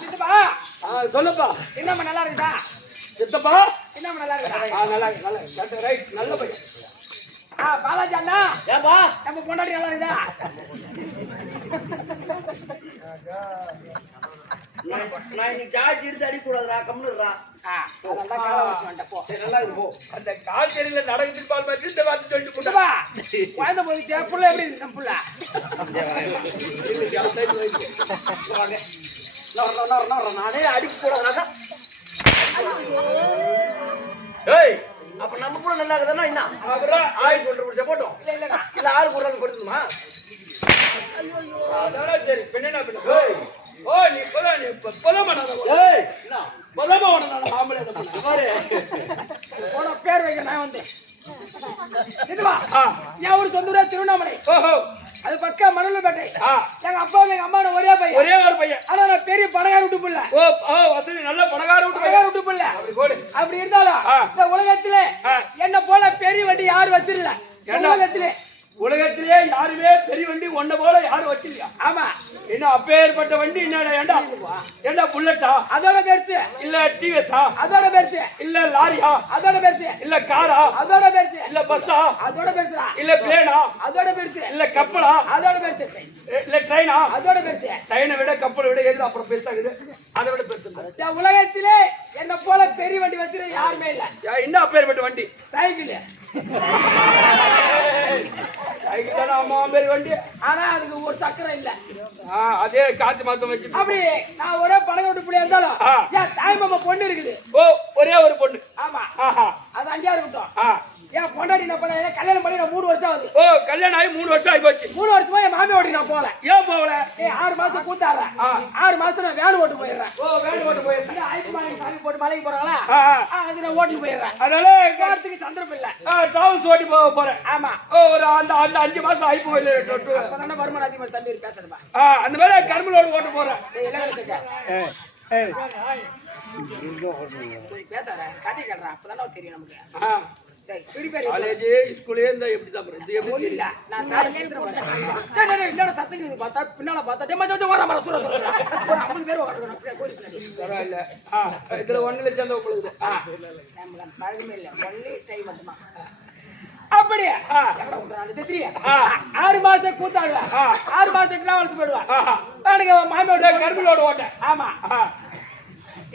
சித்தப்பா சொல்லுப்பா. சின்னம்மா நல்லா இருக்குதா? சித்தப்பா சின்னம்மா நல்லா இருக்குதா? நல்லா இருக்கு. ரைட், நல்ல பையன். பாலாஜி அண்ணா ஏப்பா நம்ம பொண்டாட்டி நல்லா இருக்குதா? நான் இன்னைக்கு சார்ஜ் எடுத்து அடிக்கூடாதுடா, கம்முடுறா. அதெல்லாம் கால வருஷம் வந்துட்ட போ. நல்லா இருக்கு போ. அந்த கால் தெரியல நடக்குது பால் மாதிரி இந்த வார்த்தை சொல்லிட்டு சித்தப்பா குழந்தை போயிடுச்சு, புள்ள எப்படி இருக்கு நம்ம புள்ள? நானே அடிக்க கூடாது. ஏய், அப்ப நம்ம கூட நல்லா இருக்குதுன்னா என்ன? அப்புறம் ஆயில் கொண்டு முடிச்சா போட்டோம். இல்ல ஆள் கூட கொடுத்துமா? அதெல்லாம் சரி. பெண்ணா பெண்ணு. ஓ நீ பொலமா போன பேர் வைக்க நான் வந்தேன். இதுவா என் ஊர் சொந்த ஊரா திருவண்ணாமலை. அது பக்கம் மணல்பேட்டை. எங்க அப்பாவும் எங்க அம்மா ஒரே பையன். ஒரே ஒரு பையன். ஆனா நான் பெரிய பணக்கார விட்டு பிள்ளை. வசதி நல்ல பணக்கார விட்டு பிள்ளை. அப்படி இருந்தாலும் இந்த உலகத்துல என்ன போல பெரிய வண்டி யாரும் வச்சிடல. உலகத்திலே யாருமே பெரிய வண்டி ஒன்ன போல யாரும் வச்சிருக்கா? ஆமா. என்ன அப்பேற்பட்ட வண்டி என்னடா? ஏண்டா புல்லட்டா? அதோட பெருசு. இல்ல டிவிஎஸ்ஆ? அதோட பெருசு. இல்ல லாரியா? அதோட பெருசு. இல்ல காரா? அதோட பெருசு. இல்ல பஸ்ஸா? அதோட பெருசா. இல்ல பிளேனா? அதோட பெருசு. இல்ல கப்பலா? அதோட பெருசு. இல்ல ட்ரெயினா? அதோட பெருசு. ட்ரெயினை விட கப்பலை விட எது அப்புறம் பெருசாகுது? அதை விட பெருசு. உலகத்திலே என்ன போல பெரிய வண்டி வச்சிருக்க யாருமே இல்ல. என்ன அப்பேற்பட்ட வண்டி? சைக்கிள். சைக்கிள் தானே அம்மா பேர் வண்டி. ஆனா அதுக்கு ஒரு சக்கரம் இல்ல. அதே காத்து மாத்தம் வச்சு அப்படி நான் ஒரே பணம் விட்டு பிள்ளை இருந்தாலும் என் தாய் மாமா பொண்ணு இருக்குது. ஒரே ஒரு பொண்ணு. ஆமா. அது அங்கேயா இருக்கட்டும். என் பொண்டாடி என்ன பண்ண கல்யாணம் பண்ணி 3 வருஷம் ஆகுது. கல்யாணம் ஆகி 3 வருஷம் ஆகி போச்சு. 3 வருஷமா என் மாமி ஓட்டி நான் போகல. ஏன் போகல? 6 மாசம் கூத்தாடுறேன். 6 மாசம் நான் வேன் ஓட்டு போயிடுறேன். வேன் ஓட்டு போயிடுறேன். ஐஸ்மானி சாமி போட்டு மலைக்கு போறாங்களா? அது நான் ஓட்டு போயிடுறேன். அதனால காரத்துக்கு சந்தர்ப்பம் இல்ல. டிராவல்ஸ் ஓட்டி போறேன். ஆமா. ஒரு அந்த 5 மாசம் ஆகி போயில. அப்பதானே வருமானம் அதிகமா தம்பி பேசுறப்பா. அந்த மாதிரி கரும்புலோடு ஓட்டு போறேன். பேசாத கதை கேட்றா. அப்பதானே தெரியும் நமக்கு. காலேஜ் ஸ்கூலே இருந்தா எப்படிதான் சத்தம் பார்த்தா பின்னால பார்த்தா வர மர சுர 50 பேர் பரவாயில்ல. இதுல 1 லட்சம் உங்களுக்கு பழகமே இல்ல. ஒன்லி டைம் மட்டுமா? அப்படியே 6 மாசம் கூத்தாடுவேன். 6 மாசம் டிராவல்ஸ் போயிடுவேன். எனக்கு மாமியோட கரும்புலோட ஓட்டேன். ஆமா.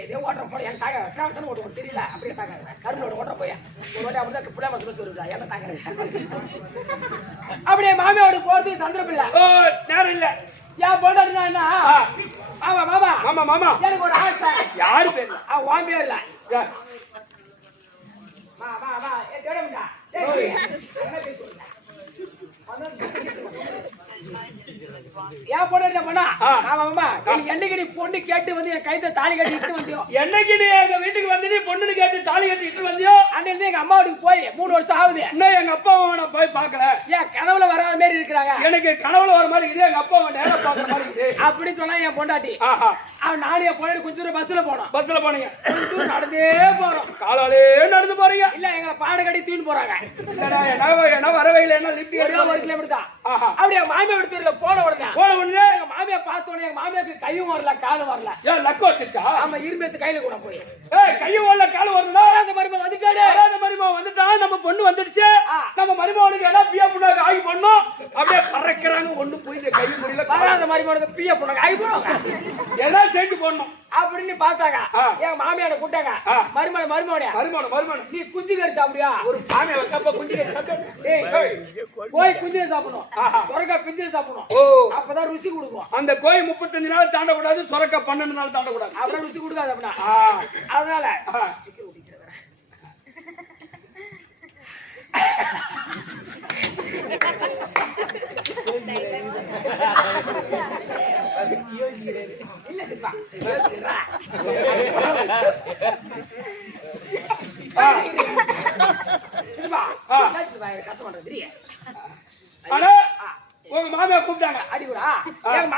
எதோ ஓட்டுற போய் என் தாங்க டிராவல்ஸ் ஓட்டுவோம் தெரியல. அப்படியே தாங்க கரும்போட ஓட்டுற போய் ஒரு வாட்டி அப்படிதான் பிள்ளை மசூர் சொல்லுறா. என்ன தாங்க அப்படியே மாமியோட போறது சந்தர்ப்பம் இல்ல. நேரம் இல்ல. ஏன் பொண்டாட்டினா என்ன? ஆமா மாமா. மாமா மாமா எனக்கு ஒரு ஆசை. யாரு பேர்? உன் பேர் இல்ல. வா வா வா. தேடமுடா. என்ன பேசுறீங்க? ஏன் பொண்ணு பண்ணா? ஆமா என்னைக்கு நீ பொண்ணு கேட்டு வந்து என் கைத்த தாலி கட்டி இட்டு வந்தியோ? என்னைக்கு நீ எங்க வீட்டுக்கு வந்து நீ பொண்ணு கேட்டு தாலி கட்டி இட்டு வந்தியோ அன்னிலிருந்து எங்க அம்மா வீட்டுக்கு போய் 3 வருஷம் ஆகுது. இன்னும் எங்க அப்பா நான் போய் பாக்கல. ஏன் கனவுல வராத மாதிரி இருக்கிறாங்க? எனக்கு கனவுல வர மாதிரி இருக்குது. எங்க அப்பா நேரம் பாக்குற மாதிரி இருக்குது. அப்படி சொன்னா என் பொண்டாட்டி. அவன் நானே பொண்ணு கொஞ்சம் தூரம் பஸ்ல போனோம். பஸ்ல போனீங்க? கொஞ்சம் தூரம் நடந்தே போறோம். காலாலே நடந்து போறீங்க? இல்ல எங்களை பாட கட்டி தூக்கிட்டு போறாங்க. என்ன வரவையில என்ன லிப்ட் 1 கிலோமீட்டர் தான். அப்படியே மாமியா எடுத்து போன உடனே எங்க மாமியா பார்த்த உடனே எங்க மாமியாக்கு கையும் வரல காலும் வரல. ஏன் லக்க வச்சுச்சா? ஆமா இரும்பேத்து கையில கூட போய் கையும் வரல காலும் வரல. அந்த மருமகன் வந்துட்டாரு. அந்த மருமகன் வந்துட்டா. நம்ம பொண்ணு வந்துடுச்சு. நம்ம மருமகனுக்கு எல்லாம் பியா புண்ணாக்கு ஆகி பண்ணோம். அப்படியே பறக்கிறாங்க. ஒண்ணு புரியல. கையும் முடியல. வராத மருமகனுக்கு பியா புண்ணாக்கு ஆகி போனோம். எல்லாம் சேர்த்து போடணும் அப்படின்னு பார்த்தாங்க. எங்க மாமியார கூட்டாங்க. மருமகனே நீ குஞ்சு கறி சாப்பிடுயா? ஒரு மாமியா கப்ப குஞ்சு கறி சாப்பிடு. போய் குஞ்சு சாப்பிடணும். சொரக்கா பிஞ்சு சாப்பிடணும். அப்பதான் ருசி கொடுக்கும். அந்த கோய் 35 நாள் தாண்டக்கூடாது. சொரக்கா 12 நாள் தாண்டக்கூடாது. அப்புறம் ருசி கொடுக்காது அப்படின்னா. அதனால உங்க மாமியா கூப்பிட்டாங்க. அடிக்கூடா எங்க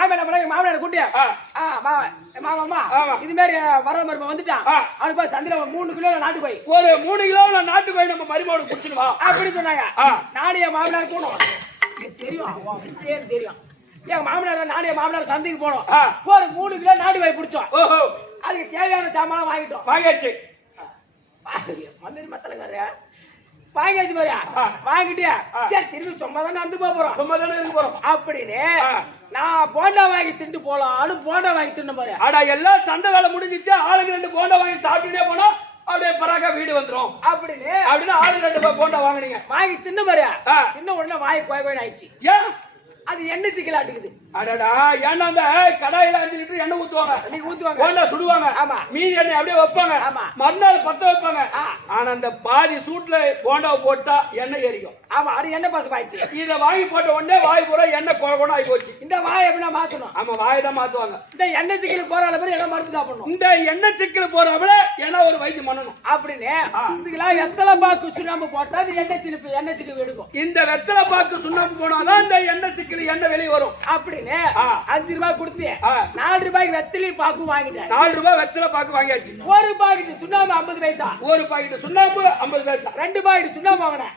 மாமியார் கூட்டியா? மாமா இது மாதிரி வர மருமகன் வந்துட்டான். அவனுக்கு போய் சந்தையில 3 கிலோ நாட்டு போய் ஒரு 3 கிலோ நாட்டு போய் நம்ம மருமகனுக்கு குடிச்சிடுவா அப்படின்னு சொன்னாங்க. நானும் என் மாமனார் போனோம். தெரியும் தெரியும் எங்க மாமனார் நானே மாமனார் சந்தைக்கு போனோம். ஒரு 3 கிலோ நாட்டு வாய் பிடிச்சோம். ஓஹோ, அதுக்கு தேவையான சாமான் வாங்கிட்டோம். வாங்கியாச்சு. மந்திரி மத்தலங்காரு வாங்கியாச்சு பாரு. வாங்கிட்டு சரி திரும்பி சும்மா தான் நடந்து போறோம். சும்மா தானே இருக்க போறோம் அப்படின்னு நான் போண்டா வாங்கி திண்டு போலான்னு போண்டா வாங்கி தின்னு பாரு. ஆடா எல்லாம் சந்தை வேலை முடிஞ்சிச்சு. ஆளுக்கு 2 போண்டா வாங்கி சாப்பிட்டுட்டே போனா அப்படியே பராக்கா வீடு வந்துரும் அப்படின்னு ஆளுக்கு 2 போண்டா வாங்கினீங்க. வாங்கி தின்னு பாரு. தின்ன உடனே வாய் கோய் ஆயிடுச்சு. ஏன் அது எண்ணெய் சிக்கலாட்டுக்குது. அடடா, ஏன்னா அந்த கடாயில 5 லிட்டர் எண்ணெய் ஊத்துவாங்க. நீங்க ஊத்துவாங்க, போண்டா சுடுவாங்க. ஆமா. மீதி எண்ணெய் அப்படியே வைப்பாங்க. ஆமா. மறுநாள் பத்த வைப்பாங்க. ஆனா அந்த பாதி சூட்ல போண்டாவை போட்டா எண்ணெய் எரியும். ஆமா, அது எண்ணெய் பாசம் ஆயிடுச்சு. இத வாங்கி போட்ட உடனே வாய் பூரா எண்ணெய் குழகுணம் ஆகி போச்சு. இந்த வாய் எப்படின்னா மாத்தணும். ஆமா, வாயை தான் மாத்துவாங்க. இந்த எண்ணெய் சிக்கலுக்கு போற அளவு எல்லாம் மருந்து சாப்பிடணும். இந்த எண்ணெய் சிக்கல் போறவள ஏன்னா ஒரு வைத்தியம் பண்ணணும் அப்படின்னு இதுக்கெல்லாம் எத்தனை பாக்கு சுண்ணாம்பு போட்டா அது எண்ணெய் சிக்கல் எடுக்கும். இந்த வெத்தலை பாக்கு சுண்ணாம்பு போனாதான் இந்த எண்ணெய் சிக்கல் எண்ணெய் வெளியே வரும். அப்படின்னு 5 ரூபாய் கொடுத்து 4 ரூபாய்க்கு வெத்தலை பாக்கு வாங்கிட்டேன். 4 ரூபாய் வெத்தலை பாக்கு வாங்கியாச்சு. ஒரு பாக்கெட் சுண்ணாம்பு 50 பைசா. ஒரு பாக்கெட் சுண்ணாம்பு 50 பைசா. 2 பாக்கெட் சுண்ணாம்பு வாங்கினேன்.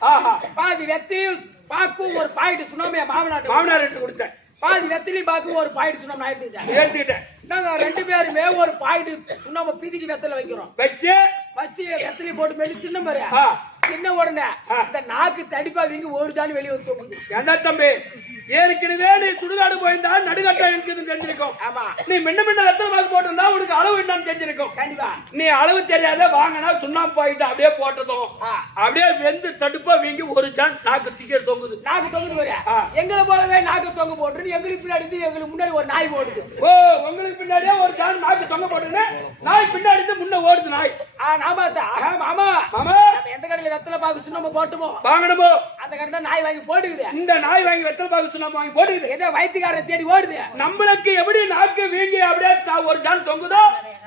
பாதி வெத்தலையும் பாக்கு ஒரு பாக்கெட் சுண்ணாம்பு மாமனார் எடுத்து கொடுத்தேன். பாதி வெத்தலையும் பாக்கு ஒரு பாக்கெட் சுண்ணாம்பு நான் எடுத்துக்கிட்டேன். நாங்க 2 பேருமே ஒரு பாக்கெட் சுண்ணாம்பு பிதிக்கி வெத்தலை வைக்கிறோம். வச்சு வெத்தலை போட்டு மெல்லி தின்ன பாரு. சின்ன உடனே இந்த நாக்கு தடிப்பா வீங்கி ஓடுதான்னு வெளியே வந்து தோங்குது. என்ன தம்பி, ஏற்கனவே நீ சுடுகாடு போயிருந்தா நடுகட்டா இருக்குதுன்னு தெரிஞ்சிருக்கும். ஆமா, நீ முன்ன வெத்தலை பாக்கு போட்டிருந்தா உனக்கு அளவு என்னன்னு தெரிஞ்சிருக்கும். கண்டிப்பா நீ அளவு தெரியாத வாங்கினா சுண்ணாம்பு பாக்கிட்டு அப்படியே போட்டதும் அப்படியே வெந்து தடுப்பா வீங்கி ஒரு ஜான் நாக்கு டிக்கெட் தொங்குது. நாக்கு தொங்குது பாரு. எங்களை போலவே நாக்கு தொங்க போட்டு எங்களுக்கு பின்னாடி எங்களுக்கு முன்னாடி ஒரு நாய் ஓடுது. ஓ, உங்களுக்கு பின்னாடியே ஒரு ஜான் நாக்கு தொங்க போட்டுன்னு நாய் பின்னாடி முன்ன ஓடுது நாய். நான் பார்த்தா மாமா மாமா எந்த கடையில வெத்தலை பாக்கு சுண்ணாம்பு போட்டுமோ வாங்கணுமோ அந்த கடை தான் நாய் வாங்கி போட்டுக்குது. இந்த நாய் வாங்கி வெத்தலை பாக்கு சுண்ணாம்பு வாங்கி போட்டுக்குது. ஏதோ வயிற்றுக்காரரை தேடி ஓடுது. நம்மளுக்கு எப்படி நாக்கு வீங்கி அப்படியே ஒரு ஜான் தொங்குதோ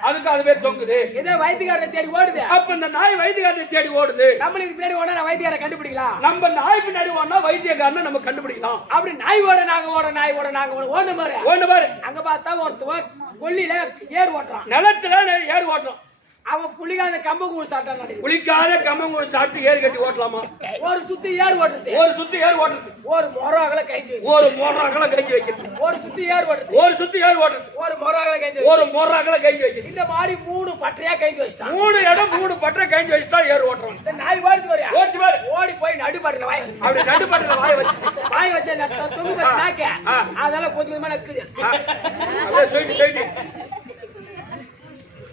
அதுக்கு அதுவே தொங்குது. ஏதோ வயிற்றுக்காரரை தேடி ஓடுது. அப்ப இந்த நாய் வைத்தியக்காரரை தேடி ஓடுது. நம்மளுக்கு பின்னாடி ஓட வைத்தியக்காரரை கண்டுபிடிக்கலாம். நம்ம நாய் பின்னாடி ஓடனா வைத்தியக்காரனை நம்ம கண்டுபிடிக்கலாம். அப்படி நாய் ஓட நாங்க ஓட நாய் ஓட நாங்க ஓட ஓடுன பாரு. அங்க பார்த்தா ஒருத்தவன் கொல்லில ஏர் ஓட்டுறான். நிலத்துல ஏர் ஓட்டுறான். அவன் புளிக்காத கம்பங்கூழ் சாப்பிட்டான். புளிக்காத கம்பங்கூழ் சாப்பிட்டு ஏர் கட்டி ஓட்டலாமா? ஒரு சுத்தி ஏர் ஓட்டுறது. ஒரு சுத்தி ஏர் ஓட்டுறது. ஒரு மொராகல கைச்சு ஒரு மொராகல கைச்சு வைக்கிறது. ஒரு சுத்தி ஏர் ஓட்டுறது. ஒரு சுத்தி ஏர் ஓட்டுறது. ஒரு மொராகல கைச்சு ஒரு மொராகல கைச்சு வைக்கிறது. இந்த மாதிரி 3 பட்டையா கைச்சு வச்சிட்டான். 3 இடம் 3 பட்டை கைச்சு வச்சிட்டா ஏர் ஓட்டுறான். இந்த நாய் ஓடிச்சு பாரு. ஓடிச்சு பாரு. ஓடி போய் நடுப்பட்டல வாய். அப்படி நடுப்பட்டல வாய் வச்சு வாய் வச்ச தொங்கு வச்சு நாக்க. அதெல்லாம் கொஞ்சமா நக்குது. அப்படியே சொல்லிட்டு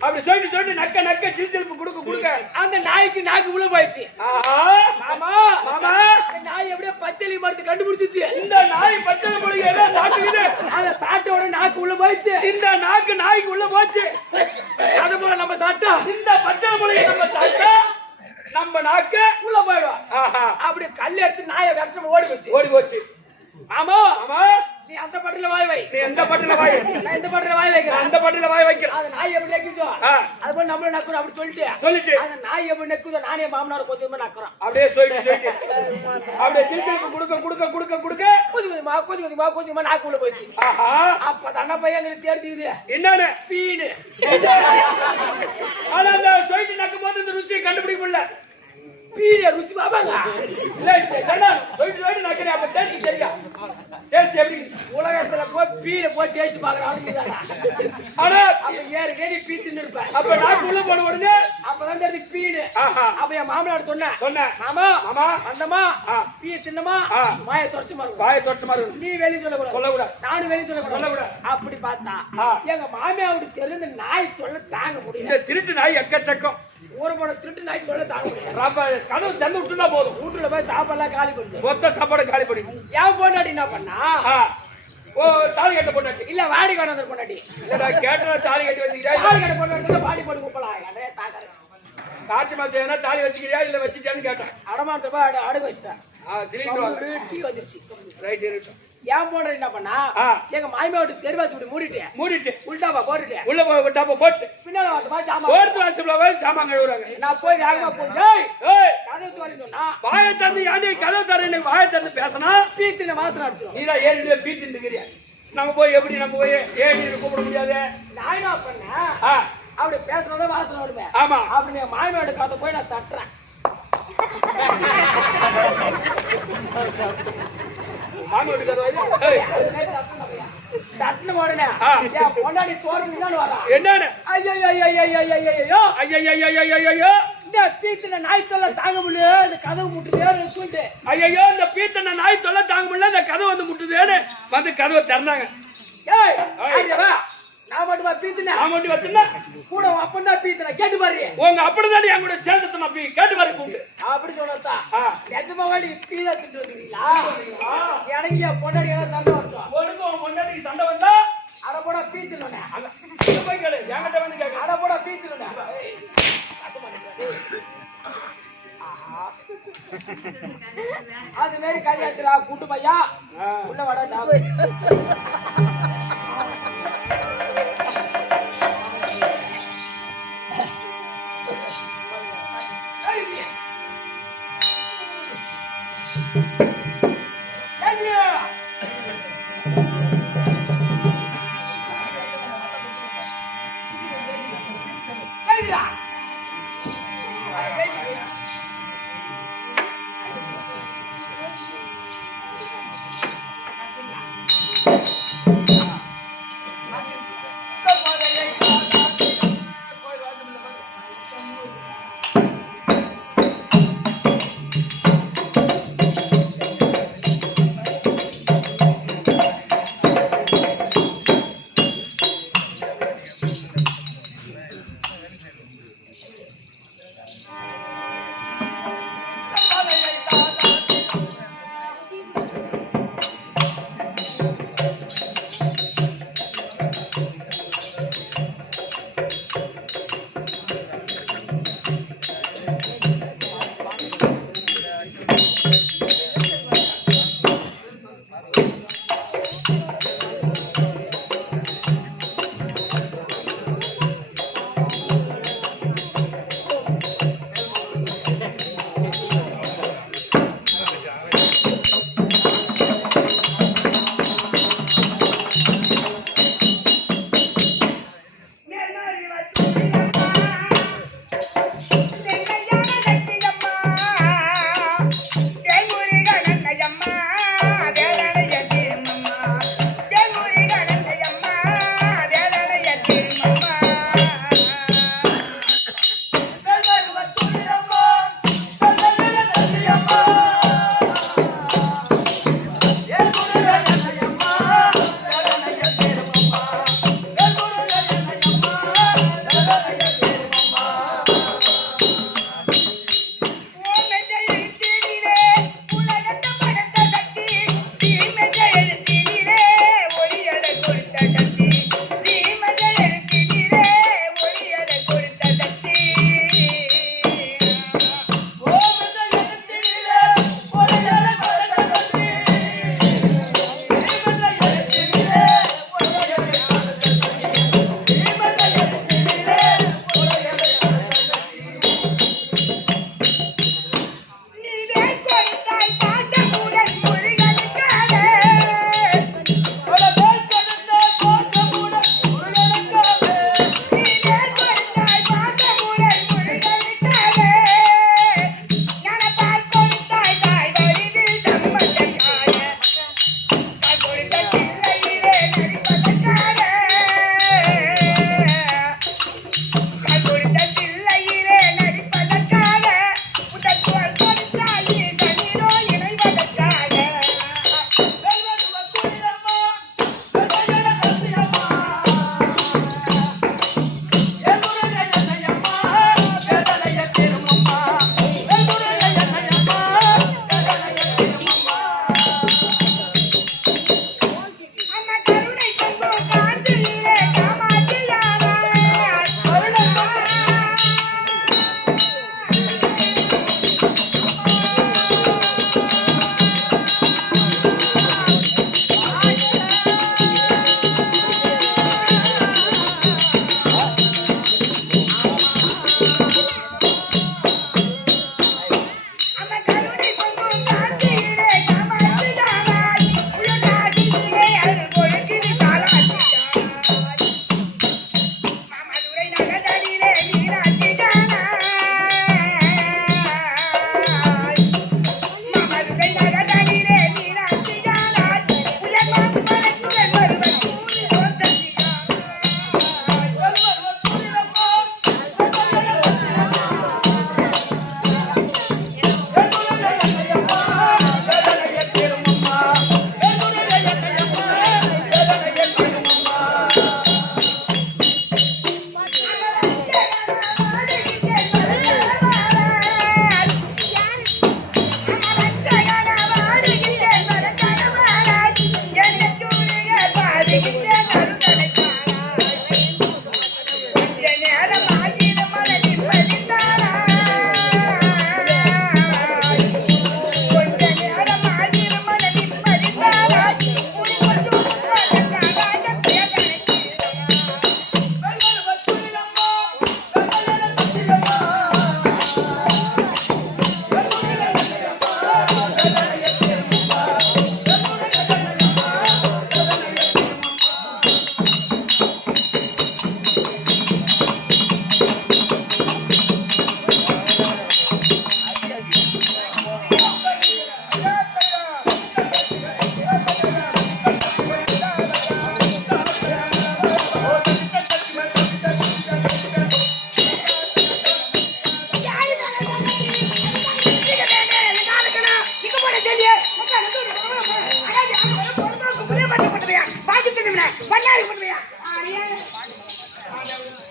அப்படி சொல்லி நக்க சிரிச்சிருப்பு கொடுக்க அந்த நாய்க்கு நாக்கு உள்ள போயிடுச்சு. மாமா நாய் எப்படியோ பச்சளி மரத்தை கண்டுபிடிச்சிச்சு. இந்த நாய் பச்சளை மொழியை எல்லாம் சாப்பிட்டுக்குது. அந்த சாப்பிட்ட நாக்கு உள்ள போயிடுச்சு. இந்த நாய்க்கு உள்ள போச்சு. அது போல நம்ம சாப்பிட்டா இந்த பச்சளை மொழியை நம்ம சாப்பிட்டா நம்ம நாக்கு உள்ள போயிடும். அப்படி கல் எடுத்து நாயை விரட்ட ஓடி போச்சு. ஆமா நீ அந்த பட்டில வாய் வை. நீ எந்த பட்டில வாய்? நான் இந்த பட்டில வாய் வைக்கிறேன். அந்த பட்டில வாய் வைக்கிறேன். அது நாய் எப்படி நக்குதோ அது போல நம்மள நக்குறோம். அப்படி சொல்லிட்டு அந்த நாய் எப்படி நக்குதோ நானே மாமனார் கொஞ்சமா நக்குறோம். அப்படியே சொல்லிட்டு அப்படியே திருப்பி கொஞ்சமா நாக்கு உள்ள போயிடுச்சு. அப்ப தன்ன பையன் எங்களுக்கு தேடிக்குது. என்னன்னு? பீனு. ஆனா அந்த சொல்லிட்டு நக்கும் போது இந்த ருசியை கண்டுபிடிக்க முடியல. பீனு ருசி பாப்பாங்க. இல்ல சொல்லிட்டு நக்கிறேன். அப்ப டேஸ்ட் தெரியும். டேஸ்ட் எப்படி? உலகத்துல போய் பீனு போய் டேஸ்ட் பாக்குறாங்க. ஆனா அப்ப ஏறு கேடி பீ தின்னு இருப்பேன். அப்ப நாக்கு உள்ள போன உடனே அப்பதான் தெரியுது பீனு. அப்ப என் மாமனார் சொன்னேன் மாமா அந்தமா பீ தின்னமா வாயை தொடச்சு மாறு. நீ வெளியே சொல்லக்கூடாது. நானும் வெளியே சொல்லக்கூடாது. அப்படி பார்த்தா எங்க மாமியாவுக்கு தெரிஞ்ச நாய் சொல்ல தாங்க முடியும். இந்த திருட்டு நாய் எக்கச்சக்கம். ஒரு போன திருட்டு நாய் சொல்ல தாங்க முடியும். கதவு தந்து விட்டுனா போதும். வீட்டுல போய் சாப்பாடுலாம் காலி பண்ணுது. மொத்த சாப்பாடு காலி பண்ணி ஏன் பொண்டாட்டி என்ன பண்ணா? ஓ தாலி கட்ட பொண்டாட்டி இல்ல வாடி கொண்டாந்து பொண்டாட்டி. இல்லடா கேட்டா தாலி கட்டி வச்சுக்கிறியா? தாலி கட்ட பொண்டாட்டி பாடி போட்டு கூப்பலாம். காட்டு மாசம் தாலி வச்சுக்கிறியா இல்ல வச்சுட்டியான்னு கேட்டேன். அடமானத்தை போய் அடகு வச்சுட்டேன். டீ வந்துருச்சு. ரைட் இருக்கட்டும். ஏன் போன்ற என்ன பண்ணா எங்க மாமியாவோட தெருவாச்சு மூடிட்டு உள்டாப்பா போட்டுட்டு உள்ள விட்டாப்பா போட்டு பின்னால வாசமா ஜாமான் கழுவுறாங்க. நான் போய் வேகமா போய் கதவு தோறினா வாயை தந்து யானே கதவு தர வாயை தந்து பேசினா பீத்தின வாசனை அடிச்சிடும். நீதான் ஏழு பீத்தின்னு இருக்கிறியா? நம்ம போய் எப்படி நம்ம போய் ஏழு கூப்பிட முடியாது. நான் என்ன பண்ணேன் அப்படி பேசுறத வாசனை வருமே. ஆமா அப்படி என் மாமியாவோட கதை போய் நான் தட்டுறேன். மாமி வீட்டு கதவு ஏய், அது மாதிரி தட்டணும் பையா. தட்டின உடனே என் பொண்டாட்டி தோட்டத்துக்கு வரா. என்னன்னு ஐயோ ஐயோ இந்த பீத்துல நாய் தொல்லை தாங்க முடியல, இந்த கதவு முட்டுதே சொல்லிட்டு ஐயோ இந்த பீத்தனை நாய் தொல்லை தாங்க முடியல, இந்த கதவு வந்து முட்டுதேன்னு வந்து கதவை திறந்தாங்க. ஏய் ஐயவா, நான் மட்டுமா பீத்தினேன்? நான் மட்டும் வச்சுன்னா கூட அப்பா பீத்தின கேட்டு பாரு. உங்க அப்படிதான் என் கூட சேர்ந்து நான் கேட்டு பாரு கூண்டு அப்படி சொன்னதா நிஜமாவாடி பீதா திட்டு வந்துட்டீங்களா? எனக்கு என் பொண்டாடி எல்லாம் சண்டை வந்தோம். உனக்கு உன் பொண்டாட்டிக்கு சண்டை வந்தா அட போட பீத்தினோனே, போய் கேளு, என்கிட்ட வந்து கேட்க. அட போட பீத்தினோனே. அது மாதிரி கல்யாணத்துல கூட்டு பையா உள்ள வடா.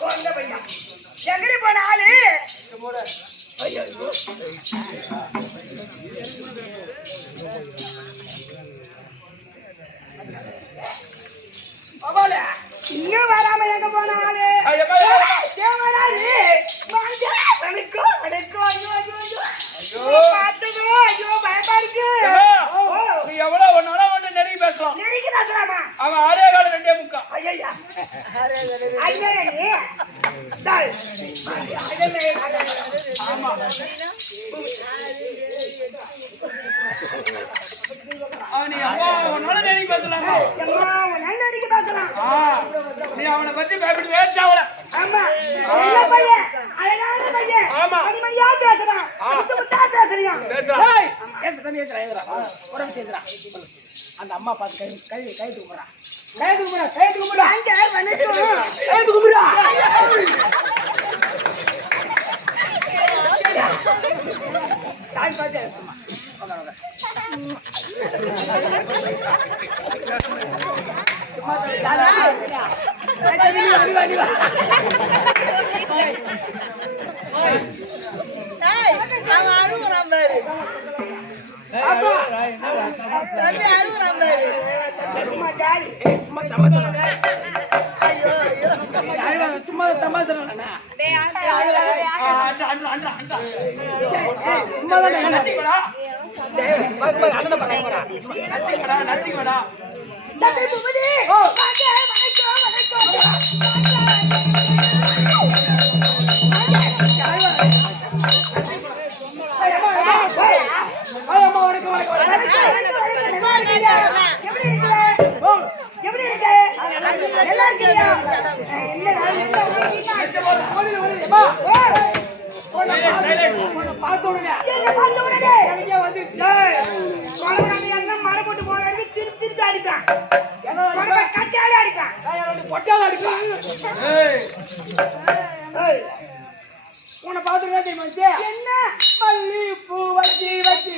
உங்க பையன் எங்கடி போன ஆளு ஐயோ இங்க வராம எங்க போன ஆளு பயமா இருக்கு நீ எவ்வளவு ஒன்னால ஒண்ணு நெருங்கி பேசலாம் அவன் ஆரே கால 2.3 ஐயா அவன் உன்னால நெருங்கி பேசலாமா நீ அவனை பத்தி பயப்பட்டு வேஸ்ட் ஆகல ஆமா அழகான பையன் ஆமா அருமையா பேசுறான் பேசுறியான் அந்த அம்மா பார்த்து கை தூக்குறா கை தூக்குறா அங்க வணக்கம் கை தூக்குறா சாய் பாத்தே சும்மா சும்மா தமாசா நச்சிக்கடா எப்படி இருக்கு நல்லா இருக்கியா மழை போட்டு போறாரு திருப்பி திருப்பி அடிப்பான் கட்டாலே அடிப்பான் பொட்டால அடிப்பான் உன்னை பாத்துக்கிட்டே தெரியுமா என்ன மல்லி பூ வச்சி வச்சி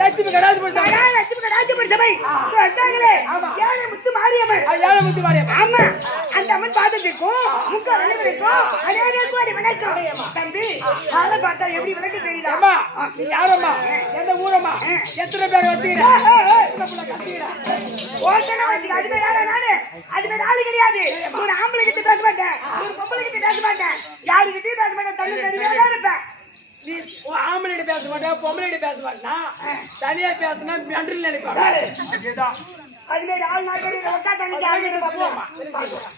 லட்சுமி கடாஜி சபை ஏழை முத்து மாரியம்மன் ஆமா அந்த அம்மன் பாதத்திற்கும் முக்க வணக்கம் அனைவருக்கும் வணக்கம் தம்பி காலை பார்த்தா எப்படி விளக்கு தெரியுதா அம்மா நீ யாரம்மா எந்த ஊரம்மா எத்தனை பேர் வச்சுக்கிறேன் அதுமே நானு அதுமே ஆளு கிடையாது ஒரு ஆம்பளை கிட்ட பேச மாட்டேன் ஒரு பொம்பளை கிட்ட பேச மாட்டேன் யாருக்கிட்டையும் பேச மாட்டேன் தள்ளி தனியாக இருப்பேன் நீ ஆம்பளைகிட்ட பேச மாட்டேன் பொம்பளைகிட்ட பேச மாட்டேன்னா தனியா பேசினா மென்டல் நினைப்பாங்க அதேதான் அது மாதிரி ஆள் நாட்கள் ஒட்டா தங்கச்சி ஆள் பார்ப்போம்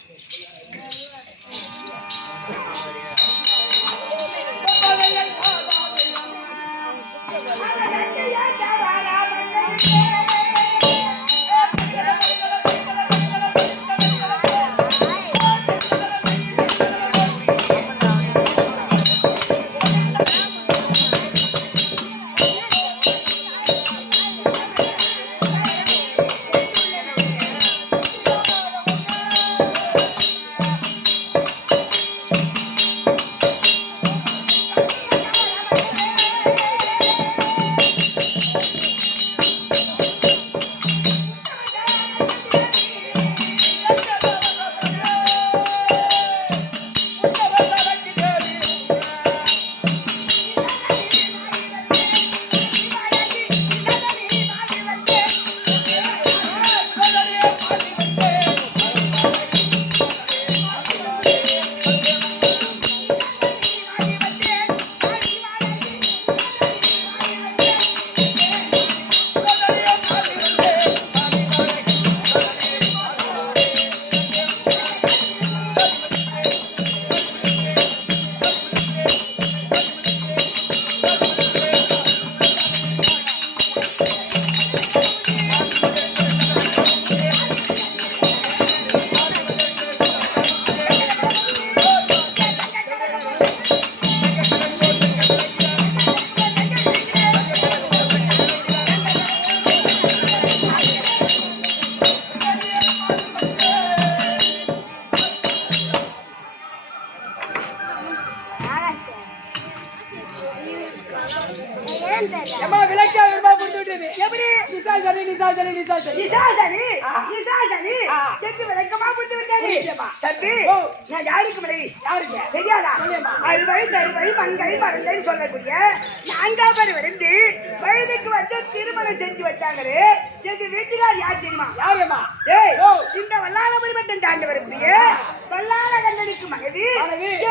ஏமா விளக்கா விரும்பா கொடுத்து விட்டது. எப்படி நிசாசனி நிசாசனி நிசாசனி நிசாசனி நிசாசனி செத்து விளக்கமா கொடுத்து விட்டது தம்பி நான் யாருக்கு மனைவி யாருக்கு தெரியாதா சொல்லுமா. அறுவை தருவை மங்கை மறந்தேன்னு சொல்லக்கூடிய நான்காவது விழுந்து வயதுக்கு வந்து திருமணம் செஞ்சு வச்சாங்களே எங்க வீட்டுக்கார் யார் தெரியுமா யாருமா டேய் இந்த வல்லாளபுரி மட்டும் தாண்டி வரக்கூடிய வல்லாள கண்ணனுக்கு மனைவி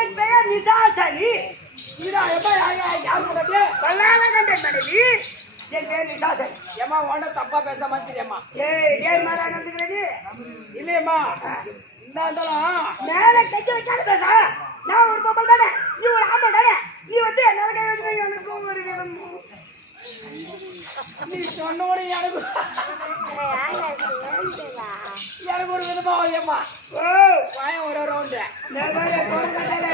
என் பெயர் நிசாசனி இதா எப்ப யார் கூடவே வல்லாள கண்ணன் மனைவி என் பேர் நிசாசனி ஏமா உன்ன தப்பா பேச மாட்டேறியம்மா ஏன் மாறா நடந்துக்கிறேன் இல்லையம்மா இந்த இருந்தாலும் மேல கைய வைக்காத பேச நான் ஒரு பொம்பளை தானே நீ ஒரு ஆம்பளை தானே நீ வந்து என்னால கை வச்சு எனக்கு ஒரு விதம் நீ சொன்னோட எனக்கு ஒரு விதமா வையம்மா ஓ வாயம் ஒரு ரவுண்டு இந்த மாதிரி கோரங்கட்டால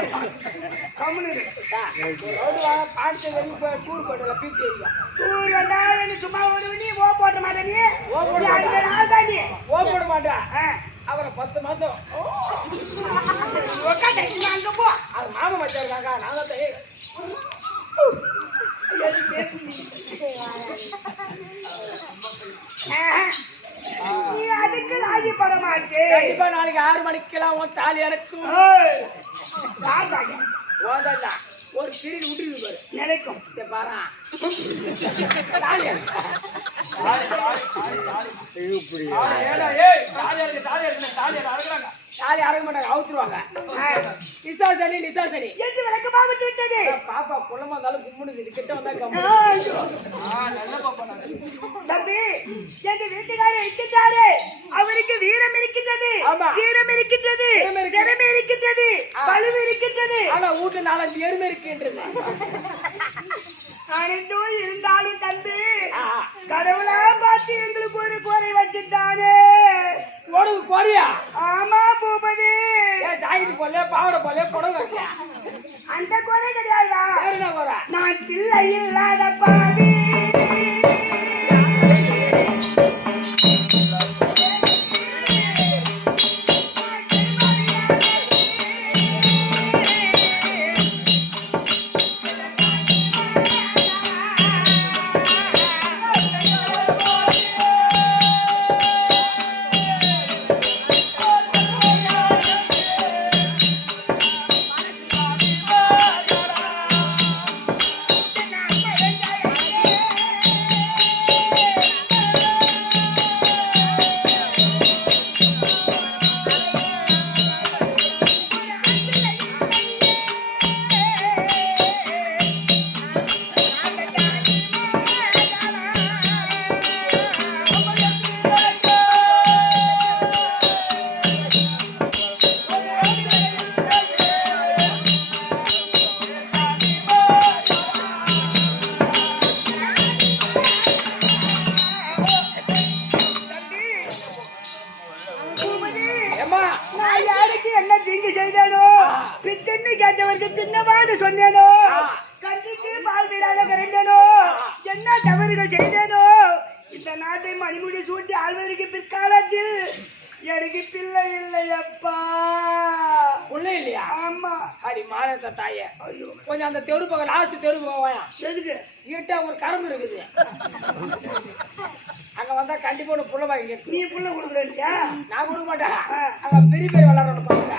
கம்முனு ரவுண்டு வாங்க பாட்டு வெளியே போய் டூர் போட்டல பீச் ஏரியும் ஊர் வந்தா என்ன சும்மா ஒரு நீ ஓ போட்ட மாட்டே நீ ஓ போட அது நான் தான் நீ ஓ போட மாட்டேன் அவரை 10 மாசம் உட்காந்து அங்க போ அது மாமா மச்சான் இருக்காங்க நான் தான் நீ அதுக்கு ராஜி பட மாட்டே கண்டிப்பா நாளைக்கு 6 மணிக்கெல்லாம் உன் தாலி இறக்கும் ஓதா ஒரு பிரிவு விட்டுருக்கு பாரு நினைக்கும் பாரா தாலி தாலி அறக்க மாட்டாங்க அவுத்துருவாங்க நிசாசனி நிசாசனி எது விளக்கு பாவிட்டு விட்டது பாப்பா குளமா இருந்தாலும் கும்பிடுது இது கிட்ட வந்தா கம்மி நல்ல பாப்பா தம்பி எங்க வீட்டுக்காரர் இருக்கின்றாரு அவருக்கு வீரம் இருக்கின்றது வீரம் இருக்கின்றது திறமை இருக்கின்றது வலுவு இருக்கின்றது ஆனா வீட்டுல 4-5 எருமை இருக்கின்றது அனைத்தும் இருந்தாலும் தம்பி கடவுளா பார்த்து எங்களுக்கு ஒரு குறை வச்சுட்டானே உனக்கு குறையா ஆமா பூபதி ஏன் ஜாக்கெட்டு போல பாவடை போல புடவை கட்டியா அந்த குறை கிடையாதா என்ன குறை நான் பிள்ளை இல்லாத பாவி சொன்னேனோ கண்டித்து பால் விடாத கரைந்தேனோ என்ன தவறுகள் செய்தேனோ இந்த நாட்டை மணிமுடி சூட்டி ஆழ்வதற்கு பிற்காலத்தில் எனக்கு பிள்ளை இல்லையப்பா பிள்ளை இல்லையா ஆமா அடி மானத்த தாயே கொஞ்சம் அந்த தெரு பக்கம் லாஸ்ட் தெரு போவாயா எதுக்கு இருட்டா ஒரு கரும்பு இருக்குது அங்க வந்தா கண்டிப்பா ஒரு புள்ள வாங்கி நீ புள்ள கொடுக்குறியா நான் கொடுக்க மாட்டேன் அங்க பெரிய பெரிய விளாட்றோம் பாருங்க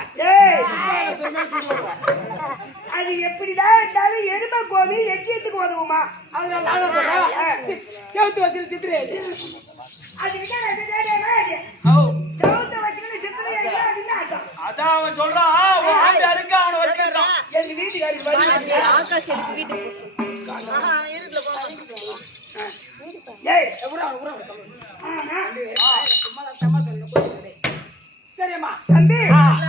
அது எப்படிதான் இருந்தாலும் எருமை கோமி எக்கியத்துக்கு உதவுமா அதனால நானும் சொல்றேன் செவத்து வச்சு சித்திரை அது செவத்தை வச்சுக்கிட்டு சித்திரை அதான் அவன் சொல்றான் அவனை வச்சுக்கிட்டான் எங்க வீட்டுக்காரி ஆகாஷ் வீட்டுக்கு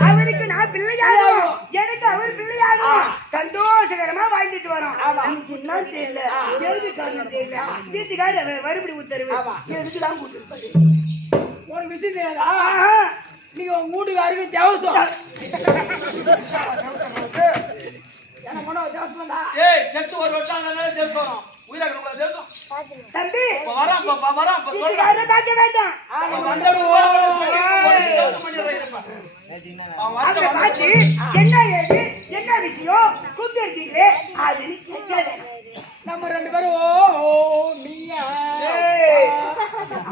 அவருக்கு நான் பிள்ளையாகும் எனக்கு அவர் பிள்ளையாகும் சந்தோஷகரமா வாழ்ந்துட்டு வரோம் என்ன தெரியல எழுதி காரணம் தெரியல வீட்டுக்கார மறுபடி உத்தரவு எதுக்குதான் கூட்டு ஒரு விஷயம் தெரியாதா நீங்க உங்க வீட்டுக்கு அருகே தேவசம் எனக்கு மனோ தேவசம்டா செத்து ஒரு வருஷம் தேவசம் தம்பி வரான் பார்க்க வேண்டாம் அவரை பார்த்து என்ன ஏது என்ன விஷயம் கூப்பிட்டு இருக்கீங்களே அப்படின்னு கேட்க நம்ம 2 பேரும் ஓ மியா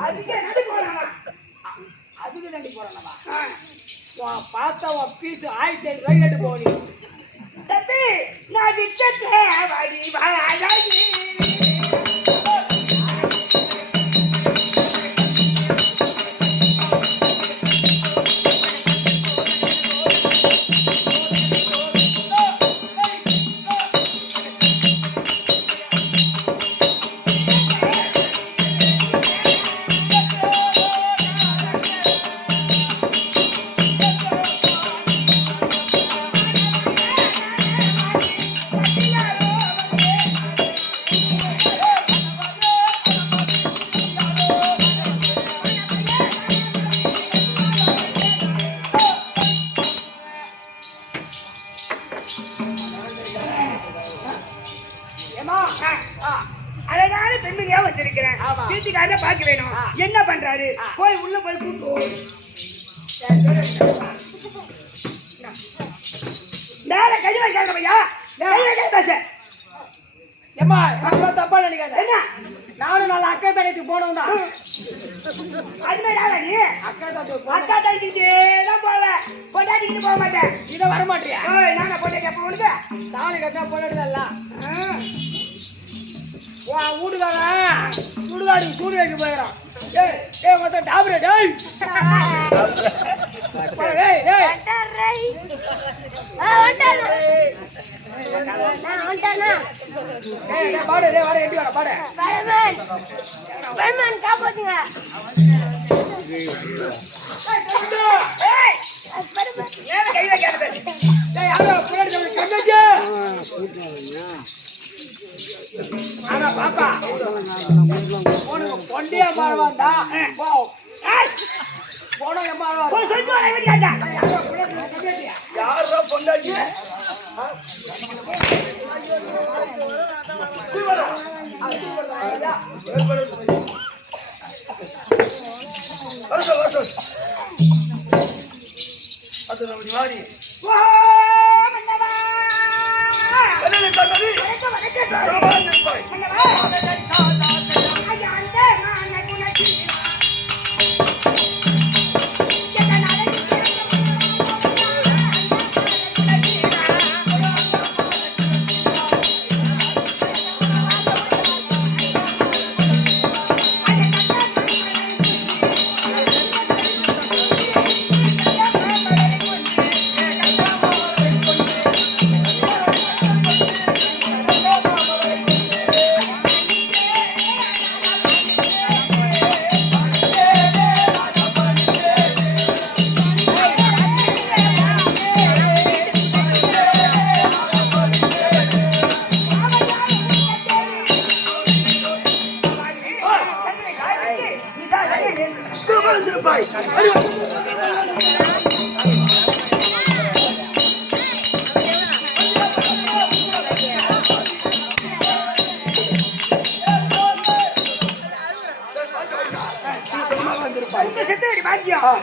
அதுக்கு நடி போறானா அதுக்கு தாண்டி போறானவா பார்த்தா உன் பீஸ் 1500 ரூபாய் கேட்டு போவீங்க தம்பி நான் விட்டே வாடி வாழாடி அழகான பெண்மணியா வந்திருக்கிறேன் வீட்டுக்காரரை பார்க்க வேணும் என்ன பண்றாரு போய் உள்ள போய் கூட்டு மேல கை வைக்காதவையா பேச ஏமா தப்பா நினைக்காத என்ன நானும் நல்ல அக்கா தங்கச்சி போனோம் தான் அது மாதிரி ஆளா நீ அக்கா தங்கச்சி அக்கா தங்கிட்டே தான் போவேன் பொண்டாட்டிக்கிட்டு போக மாட்டேன் இதை வர மாட்டியா நானா பொண்டாட்டி எப்ப உனக்கு தாலி கட்டா போனதல்ல வீட்டுக்காரன் சுடுகாடுக்கு சூடு வைக்க போயிடறான் ஏய் மொத்தம் டாபரே டேய் டேய் டேய் பாடு டேய் வாடா எட்டி வாடா பாடு ஸ்பைடர்மேன் காப்பாத்துங்க ஏய் ஸ்பைடர்மேன் மேல கை வைக்காத பேசு டேய் யாரோ பின்னாடி வந்து கண்ணாடி ஆனா பாப்பா உனக்கு பொண்டியா மாறுவாண்டா போ போன மாறுவா போய் சொல்லிட்டு வர வேண்டியதா யாரோ பின்னாடி வந்து கண்ணாடியா யாரோ பொண்டாட்டி அது நம்ம மாறி வா மன்னவா என்ன தம்பி வணக்கம் வணக்கம் சாமான் போய் மன்னவா ஐயா அந்த நான் குணச்சி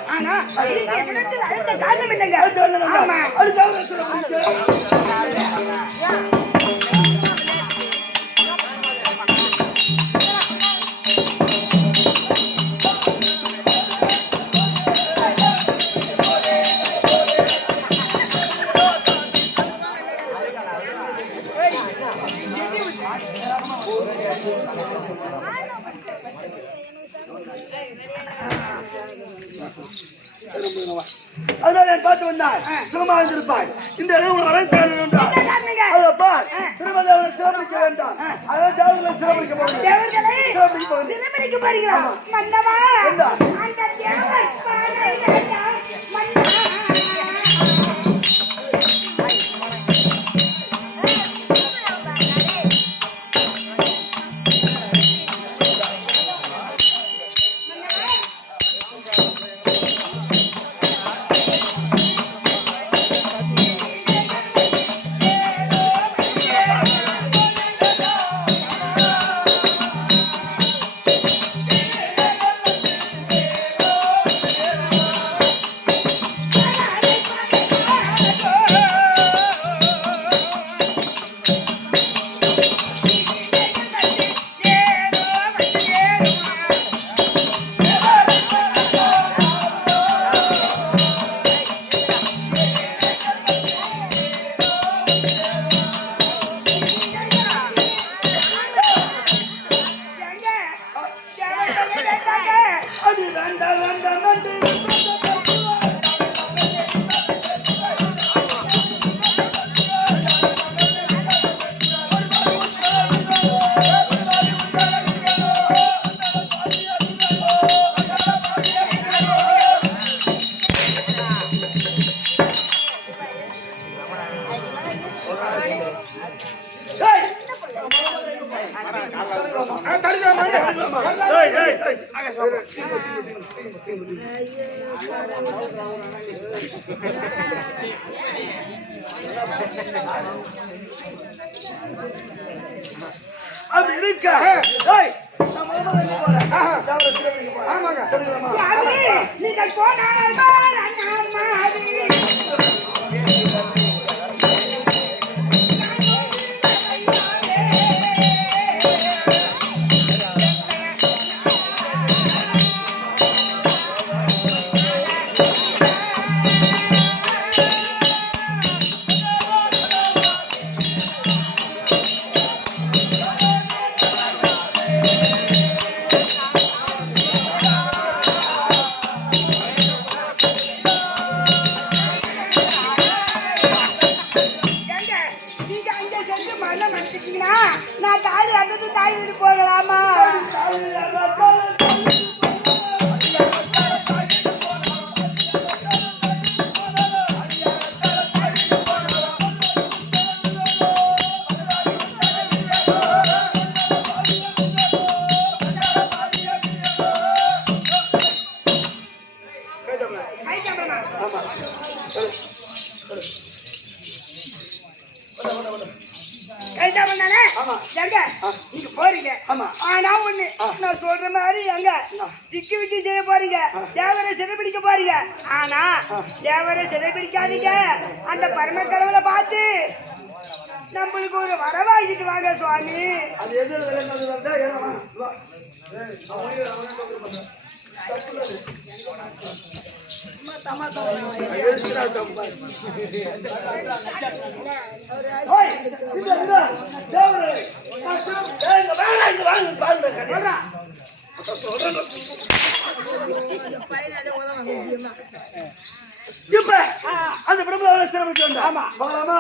ஆனா அழுத்த காரணம் என்னங்க ஆமா அதனால என் பார்த்து வந்தார் சுகமாக இருந்திருப்பாய் இந்த அளவு வரைந்து என்றார் திருமதி அவரை சிறப்பிக்க வேண்டாம் அதாவது தேவர்களை சிறப்பிக்க போகிறேன் சிறப்பிடிக்க போறீங்களா மன்னவா அந்த தேவர் பாதை வேண்டாம் மன்னவா டேய் தடுக்கலாமா டேய் டேய் டேய் அப்படி இருக்க டேய் நான் மாமா எங்க போறேன் ஜாவர சிறப்பிக்க போறேன் ஆமாங்க தடுக்கலாமா யாரு நீங்கள் போனால் மாதிரி நான் தாய் அந்த தாய் வீடு போகலாமா? நீங்க போறீங்க ஆனா ஒண்ணு நான் சொல்ற மாதிரி எங்க திக்கு விட்டு செய்ய போறீங்க தேவரை சிறைபிடிக்க போறீங்க ஆனா தேவரை சிறைபிடிக்காதீங்க அந்த பரம கடவுளை பார்த்து நம்மளுக்கு ஒரு வரவாகிட்டு வாங்க சுவாமி அது எது வந்தா ஏறமா வா இப்ப அந்த பிரபுவை சிறப்பிச்சு வந்தா ஆமா போகலாமா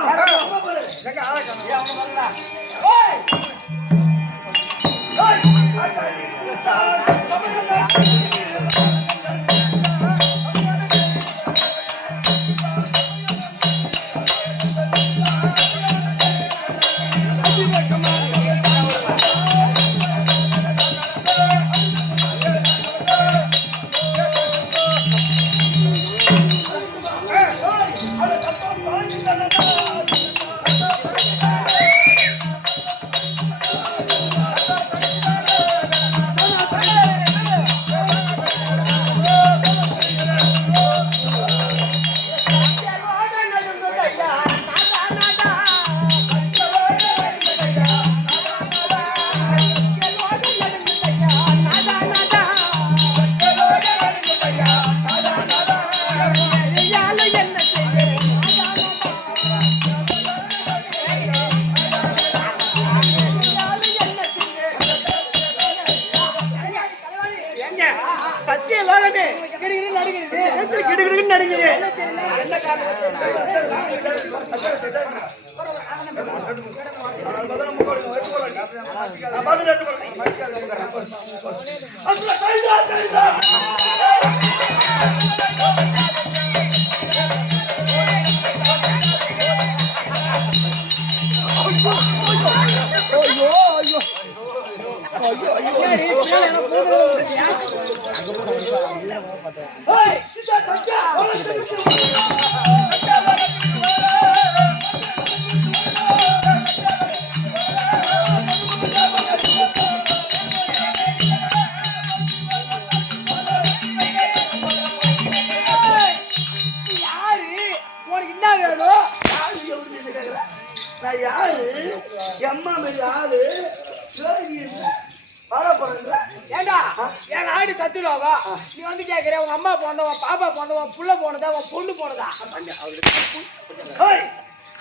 நீ வந்து கேக்குற உங்க அம்மா போனதா பாப்பா போனதா புள்ள போனதா பொண்ணு போனதா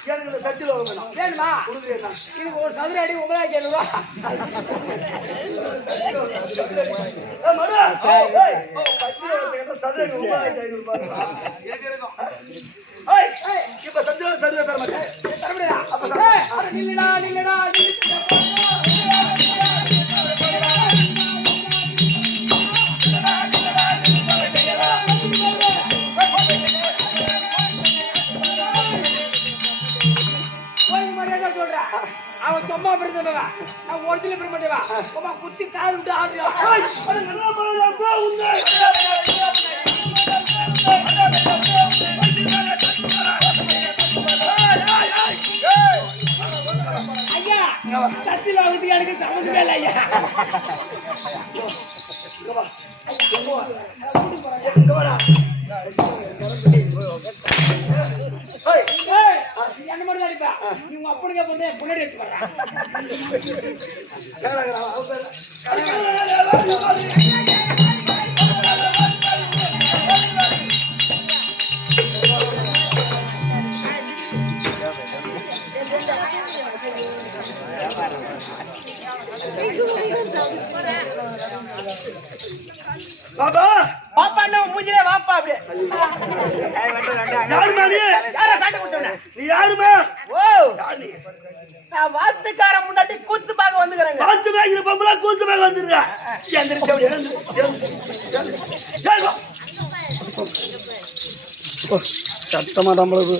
எனக்கு சத்தியலோகம் வேணும் வேணுமா இது ஒரு சதுர அடி 9,500 ரூபா இப்ப சத்தியம் சதுர தர மாட்டேன் நில்லுடா நில்லுடா அவன் சும்மா பிறந்தவன் நான் ஒரிஜினல் பிறந்தவன் சும்மா குத்தி கால் விட்டு ஆடுறியா ஐயா சத்தியில் வகுத்துக்கு எனக்கு சம்மந்தமே இல்லை ஐயா என்ன மட்டும் அடிப்பா நீ உங்க அப்படிங்க வந்து புள்ளடி வச்சு பாரு பாபா பாப்பா என்ன மூஞ்சிலே வாப்பா அப்படியே யாருமா நீ யாரா சாட்டி விட்டவனே நீ யாருமா ஓ யார் நீ நான் வாத்துக்கார முன்னாடி கூத்து பார்க்க வந்துக்கறேங்க பாத்து மேய்க்கிற பொம்பளை கூத்து மேல வந்துருக்க சத்தமா நம்மளுக்கு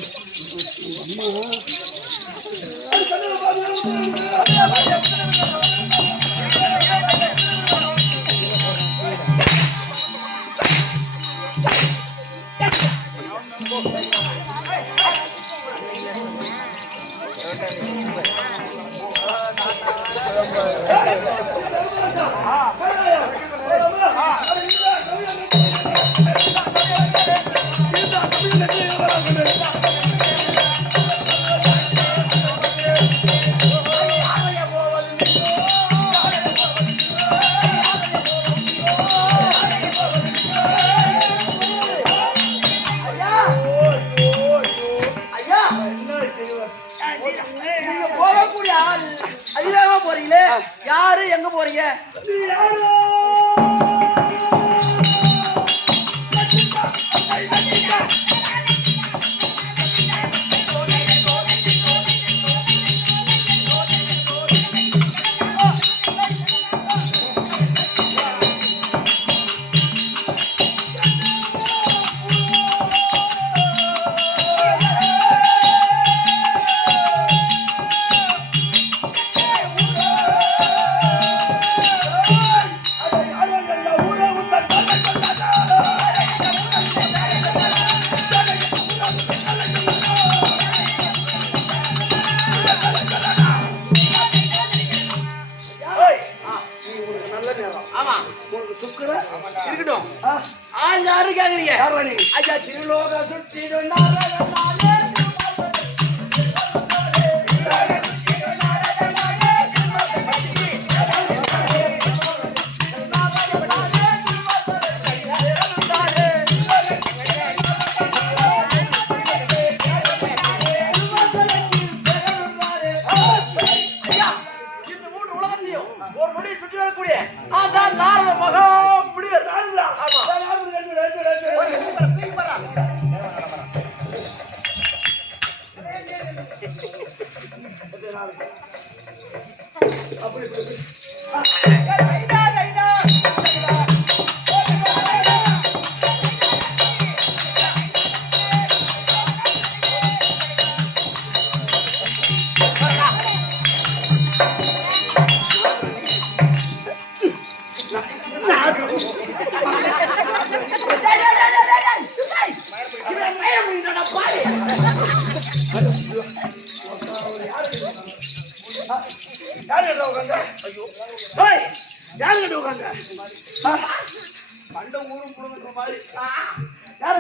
யாரு எங்க போறீங்க இருக்கட்டும் ஆள் யாரு கேக்குறீங்க ஐயா திருலோக சுற்றிடும் ஒரு மொழி சுற்றி வரக்கூடிய அதான் நாரத மகா முடிவர்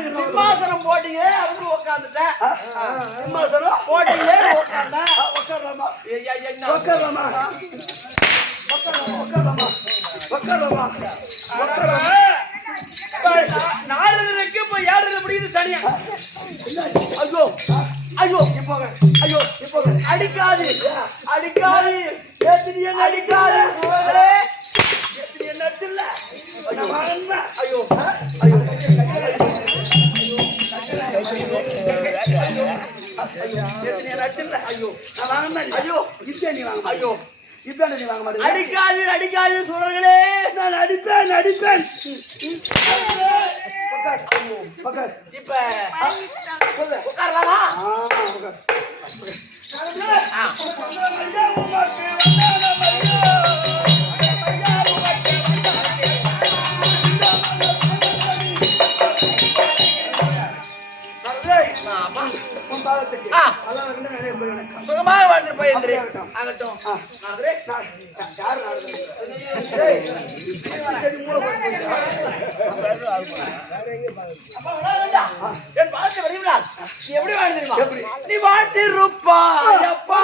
சிம்மாசனம் போட்டீங்க அப்படின்னு உட்காந்துட்டேன் சிம்மாசனம் போட்டீங்க நாடுறதுக்கு இப்ப ஏறுறது முடியுது தனியா ஐயோ ஐயோ இப்போங்க ஐயோ இப்போங்க அடிக்காது அடிக்காது அடிக்காது என்ன ஐயோ ஐயோ அடிக்காது அடிக்காது சூழல்களே நான் அடிப்பேன் அடிப்பேன் இப்ப உட்காரலாமா சுகமாக வாழ்ந்து போயிருந்தேன் ஆகட்டும். என் வாழ்க்கை வருகிறா எப்படி வாழ்ந்துருமா நீ வாழ்த்திருப்பா அப்பா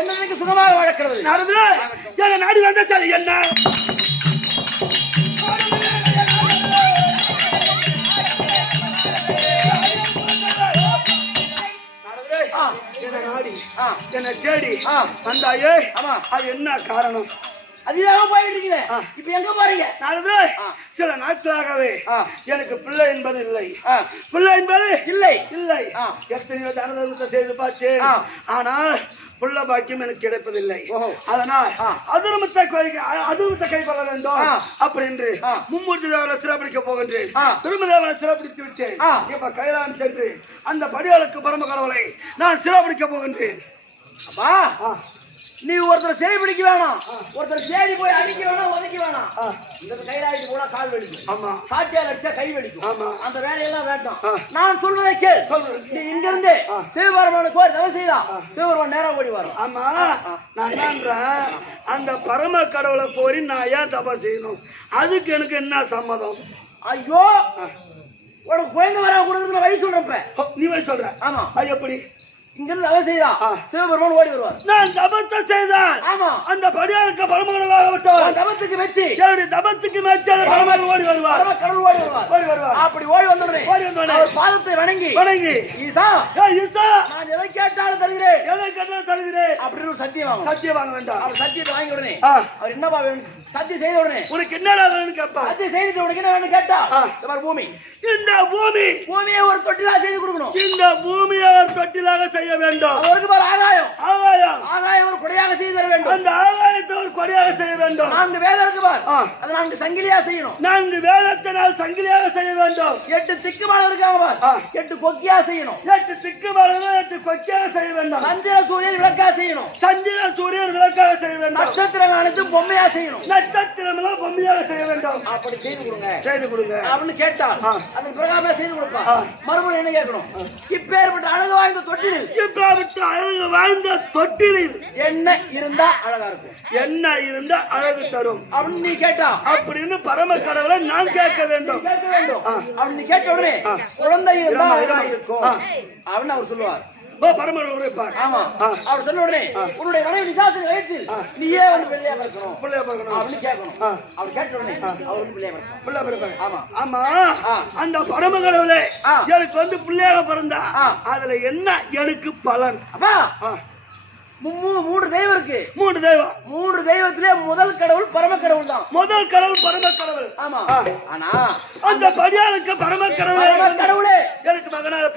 என்னைக்கு சுகமாக வளர்க்கிறது நாடி வந்த சரி என்ன நாடி என்ன தேடி வந்தாயே அது என்ன காரணம் அதிகமாக போயிட்டு இருக்கீங்க இப்ப எங்க போறீங்க நாரதே சில நாட்களாகவே எனக்கு பிள்ளை என்பது இல்லை பிள்ளை என்பது இல்லை இல்லை எத்தனையோ தானதத்தை செய்து பார்த்தேன் ஆனால் புள்ள பாக்கியம் எனக்கு கிடைப்பதில்லை அதனால் அதுமத்தை கைப்பற்ற வேண்டும் அப்படி என்று மும்மூர்த்தி தேவரை சிறப்பிடிக்க போகின்றேன் திருமதேவனை சிறப்பிடித்து விட்டேன் இப்ப கைலாயம் சென்று அந்த படியாளுக்கு பரம கடவுளை நான் சிறப்பிடிக்க போகின்றேன் அப்பா நீ ஒருத்தர் சேரி பிடிக்க வேணாம் ஒருத்தர் சேரி போய் அடிக்க வேணாம் உதைக்க வேணாம் இந்த கைலாயத்துக்கு போனா கால் வெடிக்கும் ஆமா காட்டியால் அடிச்சா கை வெடிக்கும் ஆமா அந்த வேலையெல்லாம் வேண்டாம் நான் சொல்வதை கேள் நீ இங்க இருந்து சிவபெருமான கோயில் தவம் செய்தா சிவபெருமான் நேரம் ஓடி வரும் ஆமா நான் என்னன்றேன் அந்த பரம கடவுளை போய் நான் ஏன் தபம் செய்யணும் அதுக்கு எனக்கு என்ன சம்மதம் ஐயோ உனக்கு குழந்தை வர கொடுக்குறது வழி சொல்றேன் நீ வழி சொல்ற ஆமா அது எப்படி இங்க இருந்து தவம் செய்தா சிவபெருமான் ஓடி வருவார் நான் தபத்தை செய்தால் ஆமா அந்த படியாளுக்கு பரமகடலாக விட்டார் தபத்துக்கு மெச்சி என்னுடைய தபத்துக்கு மெச்சி அந்த பரமகடல் ஓடி வருவார் கடவுள் ஓடி வருவார் அப்படி ஓடி வந்தோடனே அவர் பாதத்தை வணங்கி ஈசா ஈசா நான் எதை கேட்டாலும் தருகிறேன் எதை கேட்டாலும் தருகிறேன் அப்படின்னு ஒரு சத்தியம் வாங்க வேண்டாம் அவர் சத்தியத்தை வாங்கி உடனே அவர் என்னப்பா வேணும் சத்தியம் செய்த உடனே உனக்கு என்னடா வேணும்னு கேட்பா சத்தியம் செய்து உனக்கு என்ன வேணும் கேட்டா பூமி இந்த பூமியை ஒரு தொட்டிலாக செய்து கொடுக்கணும் இந்த பூமியை ஒரு தொட்டிலாக செய்ய வேண்டும் அவருக்கு பாரு ஆகாயம் ஒரு கொடையாக செய்து தர வேண்டும் அந்த ஆகாயத்தை ஒரு கொடையாக செய்ய வேண்டும் 4 வேதம் இருக்கு பார் அது 4 சங்கிலியா செய்யணும் 4 வேதத்தினால் சங்கிலியாக செய்ய வேண்டும் 8 திக்குமால இருக்காங்க பார் 8 கொக்கியா செய்யணும் 8 திக்குமால 8 கொக்கியாக செய்ய வேண்டும் சந்திர சூரியன் விளக்கா செய்யணும் சந்திர சூரியன் விளக்காக செய்ய வேண்டும் நட்சத்திரம் அனைத்தும் பொம்மையா செய்யணும் நட்சத்திரம் எல்லாம் பொம்மையாக செய்ய வேண்டும் அப்படி செய்து கொடுங்க அப்படின்னு கேட்டா அதன் பிரகாரமே செய்து கொடுப்பா மறுபடியும் என்ன கேட்கணும் இப்பேற்பட்ட அழகு வாய்ந்த தொட்டிலில் என்ன இருந்தா அழகா இருக்கும் என்ன இருந்தா அழகு தரும் அப்படின்னு நீ கேட்டா அப்படின்னு பரம கடவுளை நான் கேட்க வேண்டும் அப்படின்னு கேட்ட உடனே குழந்தை இருந்தா அழகா இருக்கும் அப்படின்னு அவர் சொல்லுவார் பரமர்கள் உரைப்பார் ஆமா அவர் சொன்ன உடனே உன்னுடைய மனைவி விசாசன வயிற்றில் நீயே வந்து பிள்ளையா பிறக்கணும் அப்படின்னு கேட்கணும் அவர் கேட்ட உடனே அவர் பிள்ளையா பிறப்பாங்க ஆமா ஆமா அந்த பரம கடவுளே எனக்கு வந்து பிள்ளையாக பிறந்தா அதுல என்ன எனக்கு பலன் அப்பா 3 தெய்வம் இருக்கு 3 தெய்வத்திலே முதல் கடவுள் பரம கடவுள் தான் முதல் கடவுள் பரம கடவுள் ஆமா ஆனா அந்த படியாளுக்கு பரம கடவுளே எனக்கு மகனாக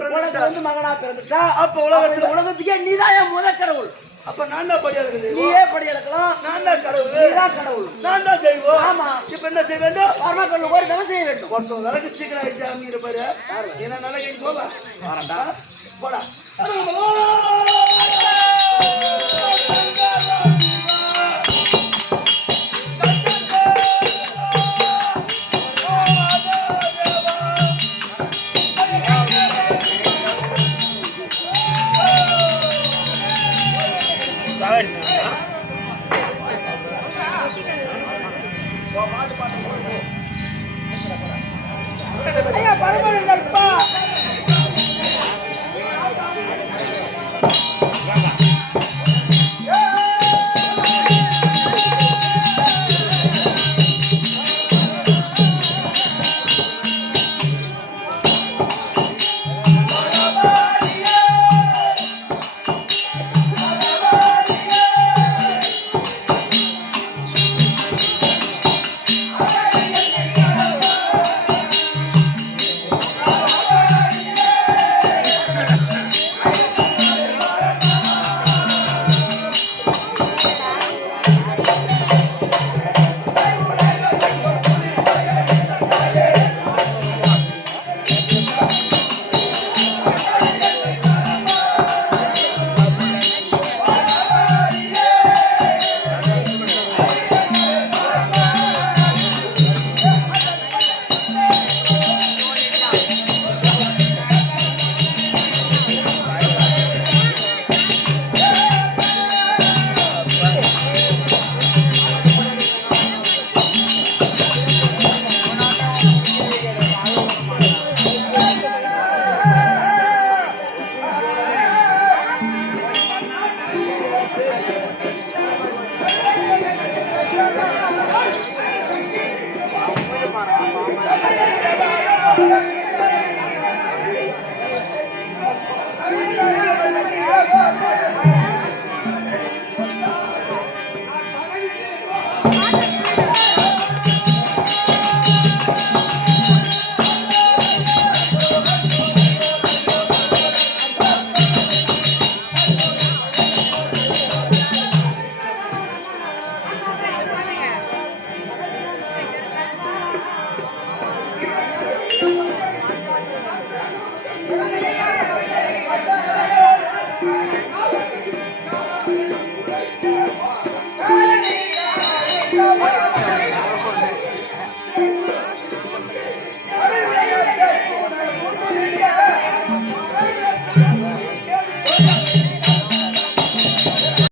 பிறந்துட்டா அப்ப உலகத்துக்கே நீதான் முதல் கடவுள் அப்ப நான் தான் படியாளுக்கு நீயே படியாளுக்கலாம் நான் தான் கடவுள் நீதான் கடவுள் நான் தான் தெய்வம் ஆமா இப்ப என்ன செய்ய வேண்டும் பரம கடவுள் ஒரு தவம் செய்ய வேண்டும் ஒருத்தர் நடக்கு சீக்கிரம் ஆயிடுச்சு அமைங்கிற பாரு என்ன நடக்கு போவா போடா ஐயா பரம